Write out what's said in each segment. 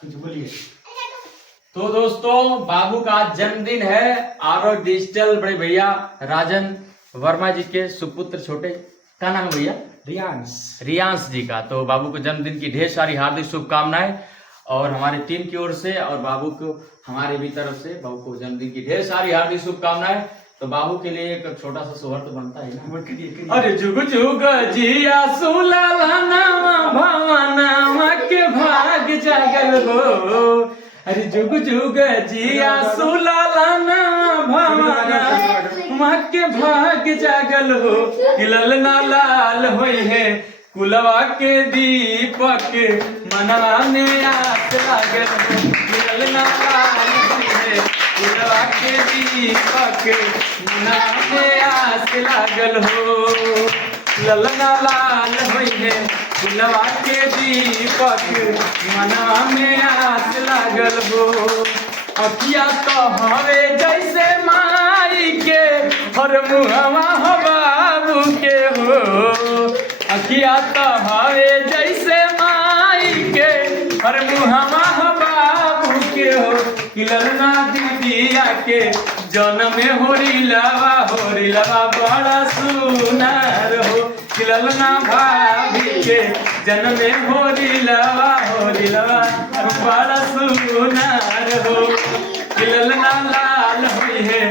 कुछ बोलिए। तो दोस्तों बाबू का आज जन्मदिन है और डिजिटल बड़े भैया राजन वर्मा जी के सुपुत्र छोटे का नाम है भैया रियांश जी का। तो बाबू को जन्मदिन की ढेर सारी हार्दिक शुभकामनाएं और हमारे टीम की ओर से और बाबू को हमारे भी तरफ से बाबू को जन्मदिन की ढेर सारी हार्दिक शुभकामनाएं। तो बाबू के लिए एक छोटा सा सोहर तो बनता है ना। अरे जुग जुग जिया सुलालानावा भवनावा के भाग जागल हो। अरे जुग जुग जिया सुलालानावा भवनावा के भाग जागल हो। ललना लाल होई है कुलवा के दीपक मनवा में आस लागल हो। ललना लाल होई है कुलवा के दीपक मनवा में आस लागल हो। ललना लाल होई है कुलवा के दीपक मनवा में आस लागल हो। अखिया तो हवे जैसे माई के हर मुहवा हो बाबू के हो। अखिया तो हवे जैसे माई के हर मुहवा हो बाबू के हो। ललना दीदिया के जन्म में होरिलवा बड़ा सुनार हो। ललना भाभी के जन्म में होरिलवा बड़ा सुनार हो। ललना लाल हुई है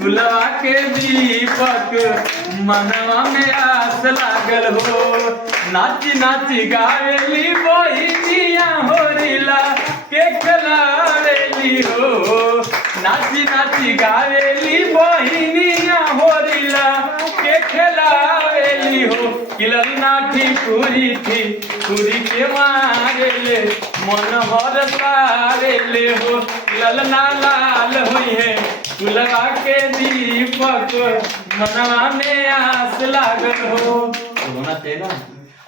गुलवा के दीपक मनवा में आस लागल हो। नाची नाची गावेली बहिनिया होरिला के खिलावेली हो। नाची नाची गावेली बहिनिया होरिला के खिलावेली हो। ललना पूरी के मारेले मन भर सारेले हो। ललना लाल हुई है कुलवा के दीपक मनवा में आस लागल हो। होना चाहिए ना।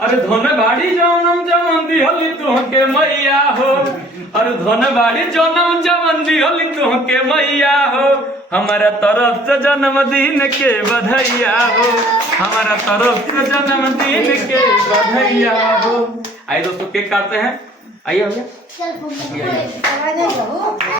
अरे धन बाड़ी जनम जमन दिहली तुहके मैया हो। अरे धन बाड़ी जनम जमन दिहली तुहके मैया हो। हमारा तरफ से जन्मदिन के बधाइया हो। हमारा तरफ से जन्मदिन के बधाइया हो। आइए दोस्तों केक काटते हैं। आइए भैया।